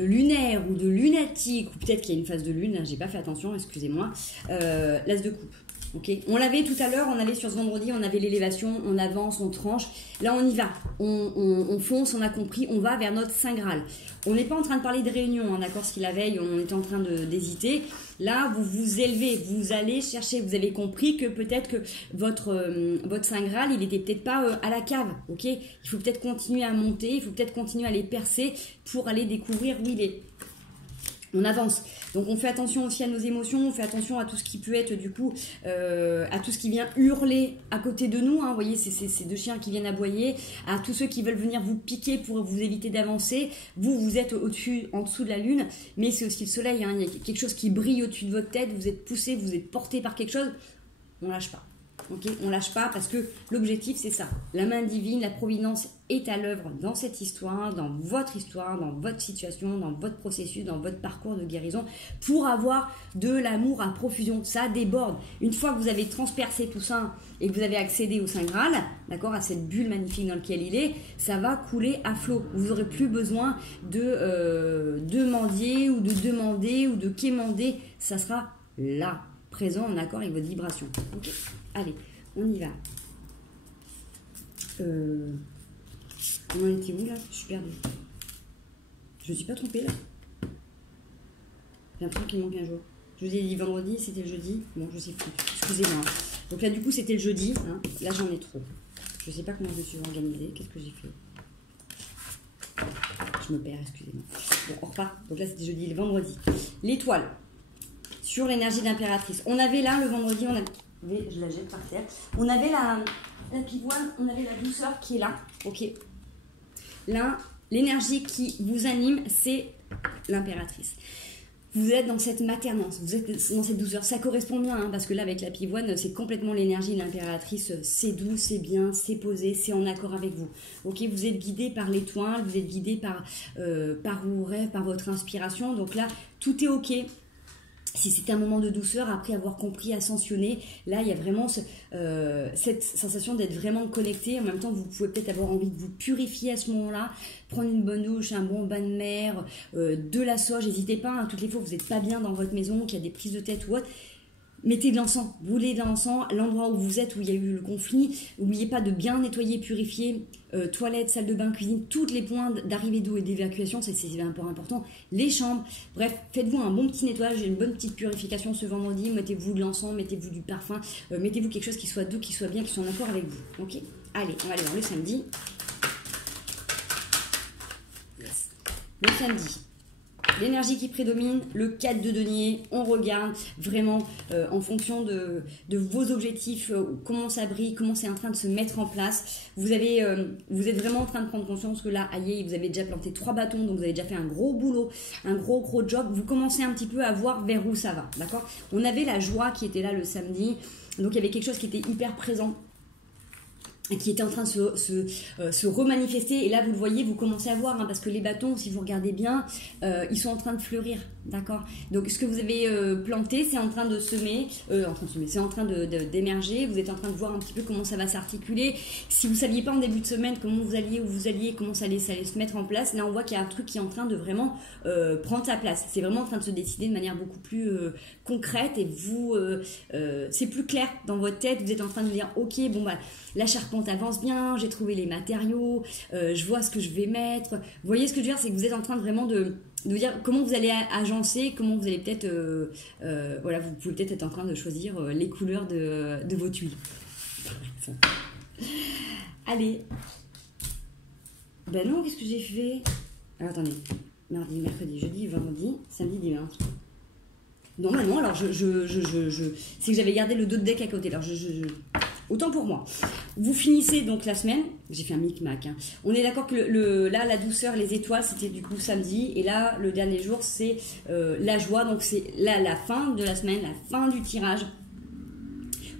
lunaire ou de lunatique, ou peut-être qu'il y a une phase de lune, hein, j'ai pas fait attention, excusez-moi. L'as de coupe. Okay. On l'avait tout à l'heure, on allait sur ce vendredi, on avait l'élévation, on avance, on tranche. Là, on y va, on fonce, on a compris, on va vers notre Saint Graal. On n'est pas en train de parler de réunion, hein, d'accord, si la veille, on était en train d'hésiter. Là, vous vous élevez, vous allez chercher, vous avez compris que peut-être que votre Saint Graal, il n'était peut-être pas à la cave, ok? Il faut peut-être continuer à monter, il faut peut-être continuer à aller percer pour aller découvrir où il est. On avance. Donc on fait attention aussi à nos émotions, on fait attention à tout ce qui peut être du coup, à tout ce qui vient hurler à côté de nous. Hein, vous voyez, c'est ces deux chiens qui viennent aboyer, à tous ceux qui veulent venir vous piquer pour vous éviter d'avancer. Vous êtes au-dessus, en dessous de la lune, mais c'est aussi le soleil. Hein, il y a quelque chose qui brille au-dessus de votre tête, vous êtes poussé, vous êtes porté par quelque chose. On lâche pas. Okay, on lâche pas parce que l'objectif c'est ça. La main divine, la providence est à l'œuvre dans cette histoire, dans votre situation, dans votre processus, dans votre parcours de guérison pour avoir de l'amour à profusion. Ça déborde. Une fois que vous avez transpercé tout ça et que vous avez accédé au Saint Graal, d'accord, à cette bulle magnifique dans laquelle il est, ça va couler à flot. Vous n'aurez plus besoin de mendier ou de demander ou de quémander. Ça sera là, présent en accord avec votre vibration. Okay. Allez, on y va. On en était où là? Je suis perdue. Je ne suis pas trompée là. J'ai l'impression qu'il manque un jour. Je vous ai dit vendredi, c'était le jeudi. Bon, je sais plus. Excusez-moi. Donc là, du coup, c'était le jeudi. Hein. Là, j'en ai trop. Je ne sais pas comment je me suis organisée. Qu'est-ce que j'ai fait? Je me perds, excusez-moi. Bon, on repart. Donc là, c'était jeudi, le vendredi. L'étoile. Sur l'énergie d'impératrice. On avait là, le vendredi, je la jette par terre. On avait la pivoine, on avait la douceur qui est là. Ok. Là, l'énergie qui vous anime, c'est l'impératrice. Vous êtes dans cette maternance, vous êtes dans cette douceur. Ça correspond bien, hein, parce que là, avec la pivoine, c'est complètement l'énergie de l'impératrice. C'est doux, c'est bien, c'est posé, c'est en accord avec vous. Ok, vous êtes guidé par l'étoile, vous êtes guidé par vos rêves, par votre inspiration. Donc là, tout est ok. Si c'était un moment de douceur, après avoir compris, ascensionné, là, il y a vraiment cette sensation d'être vraiment connecté. En même temps, vous pouvez peut-être avoir envie de vous purifier à ce moment-là, prendre une bonne douche, un bon bain de mer, de la sauge. N'hésitez pas, hein, toutes les fois que vous n'êtes pas bien dans votre maison, qu'il y a des prises de tête ou autre, mettez de l'encens, brûlez de l'encens à l'endroit où vous êtes, où il y a eu le conflit. N'oubliez pas de bien nettoyer, purifier, toilettes, salle de bain, cuisine, tous les points d'arrivée d'eau et d'évacuation, c'est un point important, les chambres. Bref, faites-vous un bon petit nettoyage, une bonne petite purification ce vendredi, mettez-vous de l'encens, mettez-vous du parfum, mettez-vous quelque chose qui soit doux, qui soit bien, qui soit en accord avec vous. Ok? Allez, on va aller voir le samedi. Yes. Le samedi. l'énergie qui prédomine, le 4 de denier, on regarde vraiment en fonction de vos objectifs, comment ça brille, comment c'est en train de se mettre en place. Vous êtes vraiment en train de prendre conscience que là, aïe, vous avez déjà planté 3 bâtons, donc vous avez déjà fait un gros boulot, un gros job. Vous commencez un petit peu à voir vers où ça va, d'accord? On avait la joie qui était là le samedi, donc il y avait quelque chose qui était hyper présent, qui était en train de se remanifester. Et là, vous le voyez, vous commencez à voir, hein, parce que les bâtons, si vous regardez bien, ils sont en train de fleurir, d'accord? Donc, ce que vous avez planté, c'est en train de semer, c'est en train d'émerger. Vous êtes en train de voir un petit peu comment ça va s'articuler. Si vous ne saviez pas en début de semaine comment vous alliez, où vous alliez, comment ça allait se mettre en place, là, on voit qu'il y a un truc qui est en train de vraiment prendre sa place. C'est vraiment en train de se décider de manière beaucoup plus concrète, et vous, c'est plus clair dans votre tête. Vous êtes en train de dire, ok, bon, bah, la charpente avance bien, j'ai trouvé les matériaux, je vois ce que je vais mettre. Vous voyez ce que je veux dire, c'est que vous êtes en train de vraiment de dire comment vous allez agencer, comment vous allez peut-être, voilà, vous pouvez peut-être être en train de choisir les couleurs de vos tuiles. Allez. Ben non, qu'est-ce que j'ai fait? Alors attendez, mardi, mercredi, jeudi, vendredi, samedi, dimanche. Non, alors c'est que j'avais gardé le dos de deck à côté. Alors autant pour moi. Vous finissez donc la semaine. J'ai fait un micmac. Hein. On est d'accord que là, la douceur, les étoiles, c'était du coup samedi. Et là, le dernier jour, c'est la joie. Donc c'est là la fin de la semaine, la fin du tirage.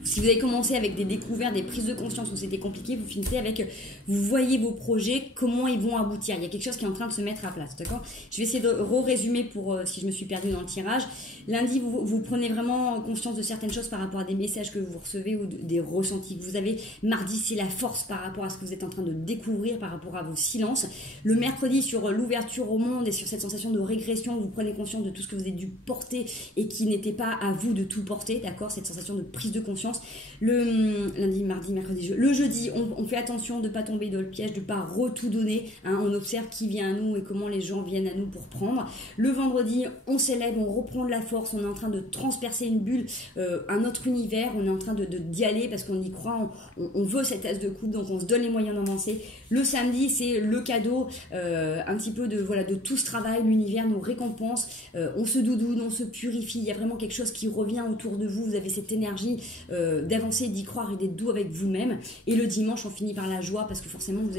Si vous avez commencé avec des découvertes, des prises de conscience où c'était compliqué, vous finissez avec, vous voyez vos projets, comment ils vont aboutir. Il y a quelque chose qui est en train de se mettre à place, d'accord? Je vais essayer de résumer pour si je me suis perdue dans le tirage. Lundi, vous prenez vraiment conscience de certaines choses par rapport à des messages que vous recevez ou des ressentis que vous avez. Mardi, c'est la force par rapport à ce que vous êtes en train de découvrir, par rapport à vos silences. Le mercredi, sur l'ouverture au monde et sur cette sensation de régression, vous prenez conscience de tout ce que vous avez dû porter et qui n'était pas à vous de tout porter, d'accord? Cette sensation de prise de conscience. Le lundi, mardi, mercredi, le jeudi, on fait attention de ne pas tomber dans le piège, de ne pas tout donner, hein, on observe qui vient à nous et comment les gens viennent à nous pour prendre. Le vendredi, on s'élève, on reprend de la force, on est en train de transpercer une bulle, un autre univers, on est en train d'y aller parce qu'on y croit, on veut cette tasse de coupe, donc on se donne les moyens d'avancer. Le samedi, c'est le cadeau, un petit peu de tout ce travail, l'univers nous récompense, on se doudoune, on se purifie, il y a vraiment quelque chose qui revient autour de vous, vous avez cette énergie d'avancer, d'y croire et d'être doux avec vous-même. Et le dimanche, on finit par la joie parce que forcément, vous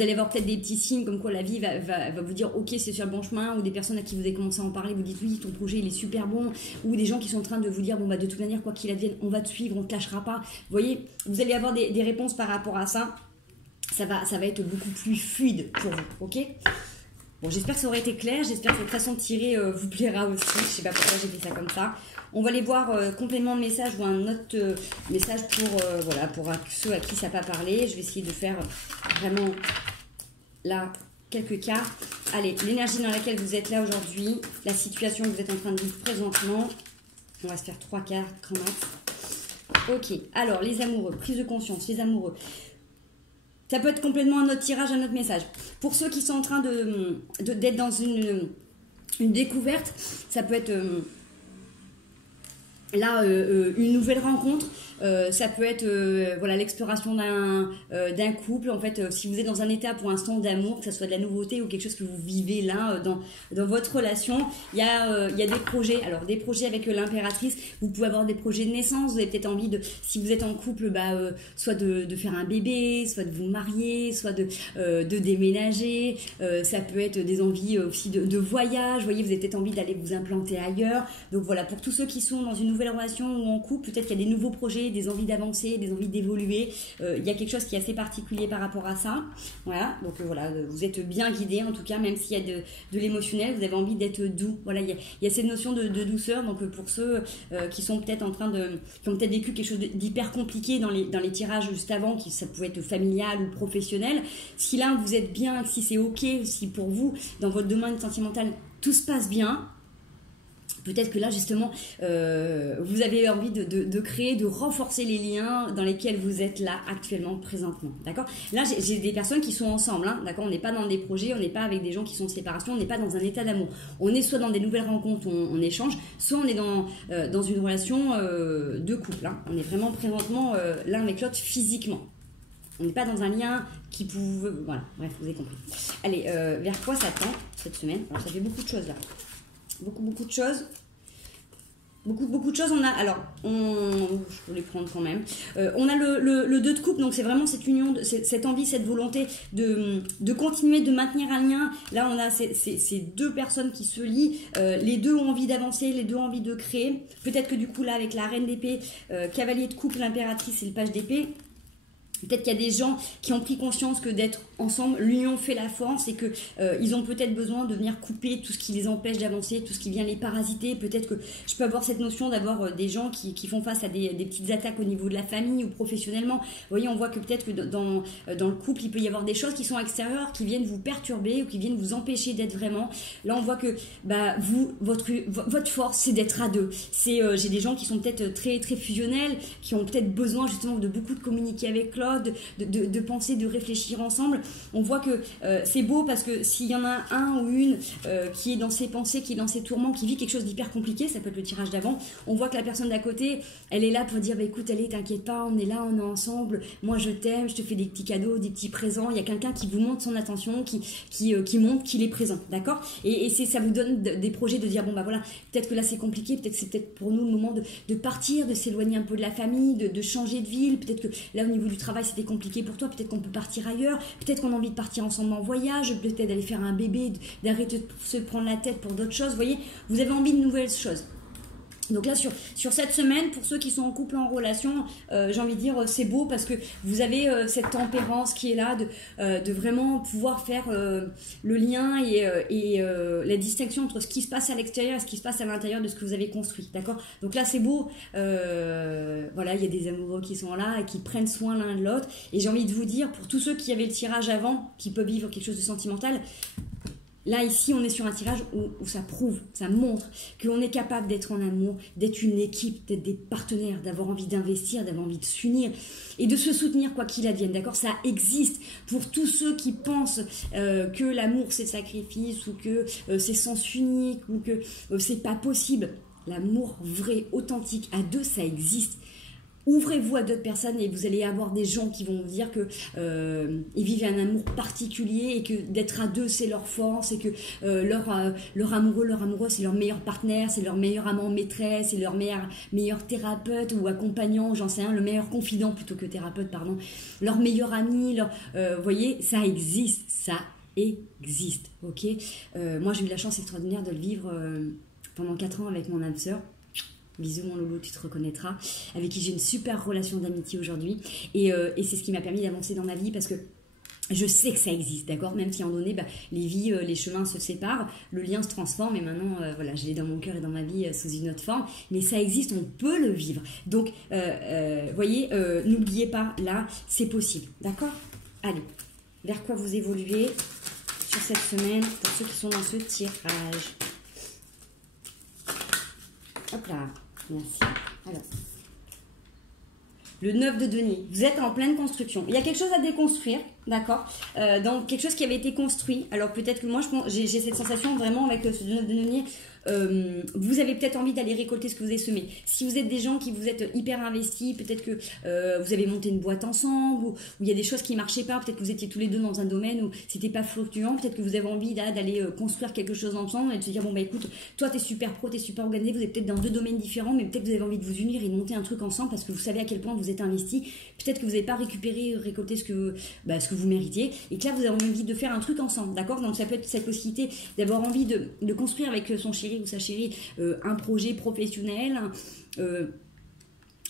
allez avoir peut-être des petits signes comme quoi la vie va vous dire ok, c'est sur le bon chemin, ou des personnes à qui vous avez commencé à en parler, vous dites oui, ton projet il est super bon, ou des gens qui sont en train de vous dire bon bah de toute manière, quoi qu'il advienne, on va te suivre, on ne te lâchera pas. Vous voyez, vous allez avoir des réponses par rapport à ça. Ça va être beaucoup plus fluide pour vous, ok? Bon, j'espère que ça aurait été clair, j'espère que cette façon de tirer vous plaira aussi. Je sais pas pourquoi j'ai fait ça comme ça. On va aller voir complément de message ou un autre message pour ceux à qui ça n'a pas parlé. Je vais essayer de faire vraiment là quelques cartes. Allez, l'énergie dans laquelle vous êtes là aujourd'hui, la situation que vous êtes en train de vivre présentement. On va se faire 3 cartes, grand max. Ok, alors les amoureux, prise de conscience, les amoureux. Ça peut être complètement un autre tirage, un autre message. Pour ceux qui sont en train d'être dans une découverte, ça peut être une nouvelle rencontre. Ça peut être l'exploration d'un couple. En fait, si vous êtes dans un état pour l'instant d'amour, que ce soit de la nouveauté ou quelque chose que vous vivez là dans votre relation, il y a des projets. Alors des projets avec l'impératrice. Vous pouvez avoir des projets de naissance. Vous avez peut-être envie si vous êtes en couple, soit de faire un bébé, soit de vous marier, soit de déménager. Ça peut être des envies aussi de voyage. Vous voyez, vous avez peut-être envie d'aller vous implanter ailleurs. Donc voilà, pour tous ceux qui sont dans une nouvelle relation ou en couple, peut-être qu'il y a des nouveaux projets, des envies d'avancer, des envies d'évoluer. Il y a quelque chose qui est assez particulier par rapport à ça. Voilà, donc vous êtes bien guidé en tout cas, même s'il y a de l'émotionnel, vous avez envie d'être doux. Voilà, il y a cette notion de douceur. Donc pour ceux qui sont peut-être qui ont peut-être vécu quelque chose d'hyper compliqué dans les tirages juste avant, ça pouvait être familial ou professionnel. Si là vous êtes bien, si c'est ok, si pour vous dans votre domaine sentimental tout se passe bien. Peut-être que là, justement, vous avez envie de créer, de renforcer les liens dans lesquels vous êtes là actuellement, présentement. D'accord? Là, j'ai des personnes qui sont ensemble. Hein, d'accord? On n'est pas dans des projets, on n'est pas avec des gens qui sont en séparation, on n'est pas dans un état d'amour. On est soit dans des nouvelles rencontres, on échange, soit on est dans une relation de couple. Hein. On est vraiment présentement l'un avec l'autre physiquement. On n'est pas dans un lien qui pouvait... Voilà, bref, vous avez compris. Allez, vers quoi ça tend? cette semaine. Alors, ça fait beaucoup de choses là. Beaucoup de choses. Beaucoup de choses. On a, alors, je peux les prendre quand même. On a le 2 de coupe, donc c'est vraiment cette union, cette envie, cette volonté de continuer, de maintenir un lien. Là, on a ces deux personnes qui se lient. Les deux ont envie d'avancer, les deux ont envie de créer. Peut-être que du coup, là, avec la reine d'épée, cavalier de coupe, l'impératrice et le page d'épée, peut-être qu'il y a des gens qui ont pris conscience que d'être ensemble, l'union fait la force et que ils ont peut-être besoin de venir couper tout ce qui les empêche d'avancer, tout ce qui vient les parasiter. Peut-être que je peux avoir cette notion d'avoir des gens qui font face à des petites attaques au niveau de la famille ou professionnellement. Vous voyez, on voit que peut-être que dans le couple, il peut y avoir des choses qui sont extérieures, qui viennent vous perturber ou qui viennent vous empêcher d'être vraiment. Là, on voit que votre force, c'est d'être à deux. J'ai des gens qui sont peut-être très, très fusionnels, qui ont peut-être besoin justement de beaucoup de communiquer avec l'autre, de penser, de réfléchir ensemble. On voit que c'est beau parce que s'il y en a un ou une qui est dans ses pensées, qui est dans ses tourments, qui vit quelque chose d'hyper compliqué, ça peut être le tirage d'avant, on voit que la personne d'à côté, elle est là pour dire écoute, allez, t'inquiète pas, on est là, on est ensemble, moi je t'aime, je te fais des petits cadeaux, des petits présents. Il y a quelqu'un qui vous montre son attention, qui montre qu'il est présent, d'accord, et ça vous donne des projets de dire bon bah voilà, peut-être que là c'est compliqué, peut-être que c'est peut-être pour nous le moment de partir, de s'éloigner un peu de la famille, de changer de ville. Peut-être que là au niveau du travail c'était compliqué pour toi, peut-être qu'on peut partir ailleurs, peut-être qu'on a envie de partir ensemble en voyage, peut-être d'aller faire un bébé, d'arrêter de se prendre la tête pour d'autres choses. Vous voyez, vous avez envie de nouvelles choses. Donc là, sur cette semaine, pour ceux qui sont en couple, en relation, j'ai envie de dire, c'est beau parce que vous avez cette tempérance qui est là, de vraiment pouvoir faire le lien et la distinction entre ce qui se passe à l'extérieur et ce qui se passe à l'intérieur de ce que vous avez construit, d'accord? Donc là, c'est beau. Voilà, il y a des amoureux qui sont là et qui prennent soin l'un de l'autre. Et j'ai envie de vous dire, pour tous ceux qui avaient le tirage avant, qui peuvent vivre quelque chose de sentimental, là, ici, on est sur un tirage où ça prouve, ça montre que l'on est capable d'être en amour, d'être une équipe, d'être des partenaires, d'avoir envie d'investir, d'avoir envie de s'unir et de se soutenir quoi qu'il advienne, d'accord? Ça existe pour tous ceux qui pensent que l'amour c'est sacrifice ou que c'est sens unique ou que c'est pas possible. L'amour vrai, authentique, à deux, ça existe. Ouvrez-vous à d'autres personnes et vous allez avoir des gens qui vont vous dire que ils vivent un amour particulier et que d'être à deux c'est leur force et que leur amoureux, leur amoureuse c'est leur meilleur partenaire, c'est leur meilleur amant maîtresse, c'est leur meilleur thérapeute ou accompagnant, j'en sais rien, le meilleur confident plutôt que thérapeute, pardon, leur meilleur ami, vous voyez, ça existe, ok. Moi j'ai eu la chance extraordinaire de le vivre pendant 4 ans avec mon âme sœur. Bisous mon loulou, tu te reconnaîtras, avec qui j'ai une super relation d'amitié aujourd'hui et c'est ce qui m'a permis d'avancer dans ma vie parce que je sais que ça existe, d'accord, même si à un moment donné les vies, les chemins se séparent, le lien se transforme et maintenant voilà, je l'ai dans mon cœur et dans ma vie sous une autre forme, mais ça existe, on peut le vivre. Donc voyez, n'oubliez pas, là c'est possible, d'accord. Allez, vers quoi vous évoluez sur cette semaine pour ceux qui sont dans ce tirage. Hop là, merci. Alors, le 9 de denier, vous êtes en pleine construction. Il y a quelque chose à déconstruire, d'accord, dans quelque chose qui avait été construit. Alors peut-être que moi, j'ai cette sensation vraiment avec ce 9 de denier. Vous avez peut-être envie d'aller récolter ce que vous avez semé. Si vous êtes des gens qui vous êtes hyper investis, peut-être que vous avez monté une boîte ensemble, ou il y a des choses qui marchaient pas, peut-être que vous étiez tous les deux dans un domaine où c'était pas fluctuant, peut-être que vous avez envie là d'aller construire quelque chose ensemble et de se dire bon bah écoute, toi t'es super pro, t'es super organisé, vous êtes peut-être dans 2 domaines différents, mais peut-être que vous avez envie de vous unir et de monter un truc ensemble parce que vous savez à quel point vous êtes investis. Peut-être que vous n'avez pas récolté ce que vous méritiez et que là vous avez envie de faire un truc ensemble, d'accord. Donc ça peut être cette possibilité d'avoir envie de construire avec son chéri ou sa chérie un projet professionnel,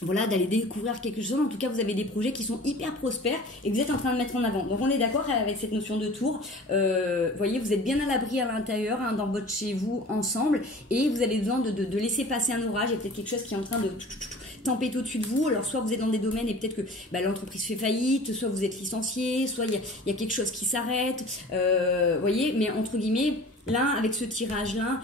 voilà, d'aller découvrir quelque chose. En tout cas, vous avez des projets qui sont hyper prospères et que vous êtes en train de mettre en avant. Donc, on est d'accord avec cette notion de tour. Voyez, vous êtes bien à l'abri à l'intérieur, hein, dans votre chez vous, ensemble, et vous avez besoin de laisser passer un orage. Il y a peut-être quelque chose qui est en train de tempête au-dessus de vous. Alors, soit vous êtes dans des domaines et peut-être que l'entreprise fait faillite, soit vous êtes licencié, soit il y a quelque chose qui s'arrête. Voyez, mais entre guillemets, là, avec ce tirage-là,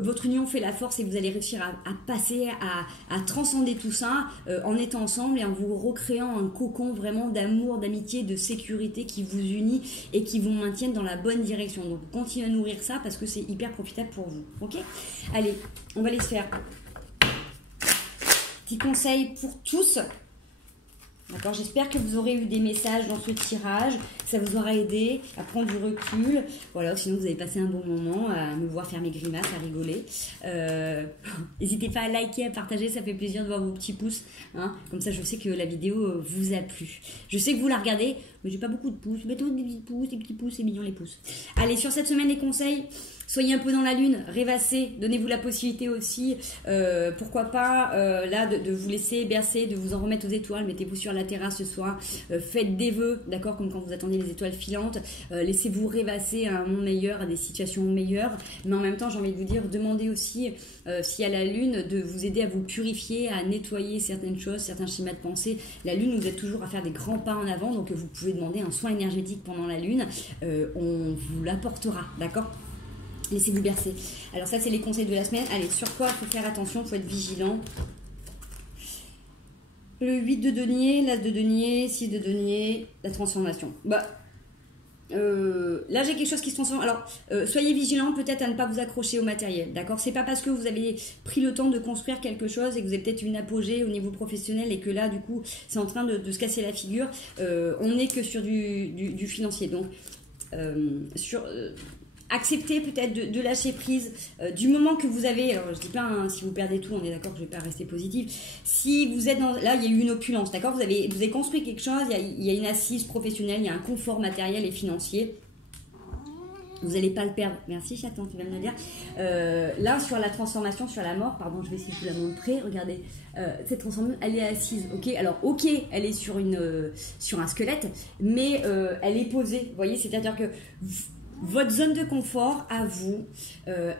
votre union fait la force et vous allez réussir à passer, à transcender tout ça en étant ensemble et en vous recréant un cocon vraiment d'amour, d'amitié, de sécurité qui vous unit et qui vous maintiennent dans la bonne direction. Donc, continuez à nourrir ça parce que c'est hyper profitable pour vous. Ok ? Allez, on va aller se faire petit conseil pour tous. D'accord, j'espère que vous aurez eu des messages dans ce tirage, ça vous aura aidé à prendre du recul. Voilà, sinon vous avez passé un bon moment à me voir faire mes grimaces, à rigoler. N'hésitez pas à liker, à partager, ça fait plaisir de voir vos petits pouces. Hein. Comme ça, je sais que la vidéo vous a plu. Je sais que vous la regardez, mais j'ai pas beaucoup de pouces. Mettez des petits pouces, c'est mignon les pouces. Allez, sur cette semaine, les conseils. Soyez un peu dans la lune, rêvassez, donnez-vous la possibilité aussi, pourquoi pas, là, de vous laisser bercer, de vous en remettre aux étoiles, mettez-vous sur la terrasse ce soir, faites des vœux, d'accord, comme quand vous attendez les étoiles filantes, laissez-vous rêvasser à un monde meilleur, à des situations meilleures, mais en même temps, j'ai envie de vous dire, demandez aussi, s'il y a la lune, de vous aider à vous purifier, à nettoyer certaines choses, certains schémas de pensée. La lune nous aide toujours à faire des grands pas en avant, donc vous pouvez demander un soin énergétique pendant la lune, on vous l'apportera, d'accord ? Laissez-vous bercer. Alors ça, c'est les conseils de la semaine. Allez, sur quoi il faut faire attention, il faut être vigilant. Le 8 de denier, l'as de denier, 6 de denier, la transformation. Là, j'ai quelque chose qui se transforme. Alors, soyez vigilant peut-être à ne pas vous accrocher au matériel, d'accord ? C'est pas parce que vous avez pris le temps de construire quelque chose et que vous avez peut-être une apogée au niveau professionnel et que là, du coup, c'est en train de se casser la figure. On n'est que sur du financier. Donc, acceptez peut-être de lâcher prise du moment que vous avez, alors je dis pas hein, si vous perdez tout, on est d'accord que je vais pas rester positif, si vous êtes là il y a eu une opulence, d'accord, vous avez construit quelque chose, il y a une assise professionnelle, il y a un confort matériel et financier, vous n'allez pas le perdre. Merci chaton, tu vas me le dire. Là sur la transformation, sur la mort, pardon, je vais essayer de vous la montrer, regardez, cette transformation elle est assise, ok, alors ok elle est sur un squelette, mais elle est posée, vous voyez, c'est-à-dire que votre zone de confort, à vous,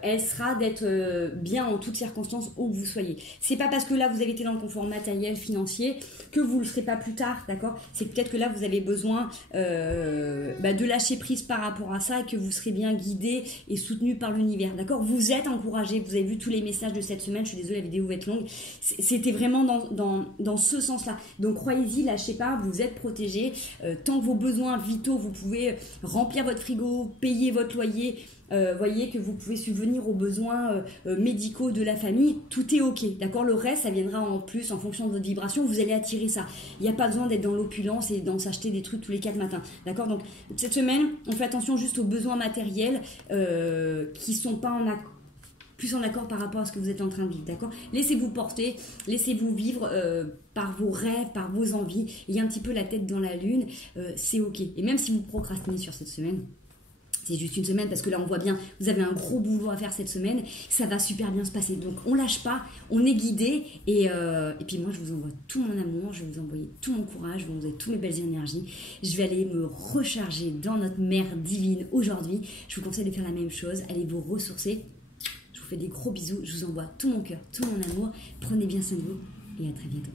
elle sera d'être bien en toutes circonstances où que vous soyez. C'est pas parce que là vous avez été dans le confort matériel, financier, que vous le serez pas plus tard, d'accord ? C'est peut-être que là vous avez besoin de lâcher prise par rapport à ça et que vous serez bien guidé et soutenu par l'univers, d'accord ? Vous êtes encouragé, vous avez vu tous les messages de cette semaine, je suis désolée la vidéo va être longue, c'était vraiment dans ce sens-là. Donc croyez-y, lâchez pas, vous êtes protégé, tant que vos besoins vitaux, vous pouvez remplir votre frigo, payer votre loyer, voyez que vous pouvez subvenir aux besoins médicaux de la famille, tout est ok, d'accord, le reste ça viendra en plus en fonction de votre vibration, vous allez attirer ça, il n'y a pas besoin d'être dans l'opulence et d'en s'acheter des trucs tous les 4 matins, d'accord, donc cette semaine on fait attention juste aux besoins matériels qui sont pas plus en accord par rapport à ce que vous êtes en train de vivre, d'accord, laissez-vous porter, laissez-vous vivre par vos rêves, par vos envies, il y a un petit peu la tête dans la lune, c'est ok, et même si vous procrastinez sur cette semaine, c'est juste une semaine parce que là on voit bien, vous avez un gros boulot à faire cette semaine, ça va super bien se passer. Donc on lâche pas, on est guidé et puis moi je vous envoie tout mon amour, je vais vous envoyer tout mon courage, je vais vous envoyer toutes mes belles énergies. Je vais aller me recharger dans notre mère divine aujourd'hui. Je vous conseille de faire la même chose, allez vous ressourcer. Je vous fais des gros bisous, je vous envoie tout mon cœur, tout mon amour. Prenez bien soin de vous et à très bientôt.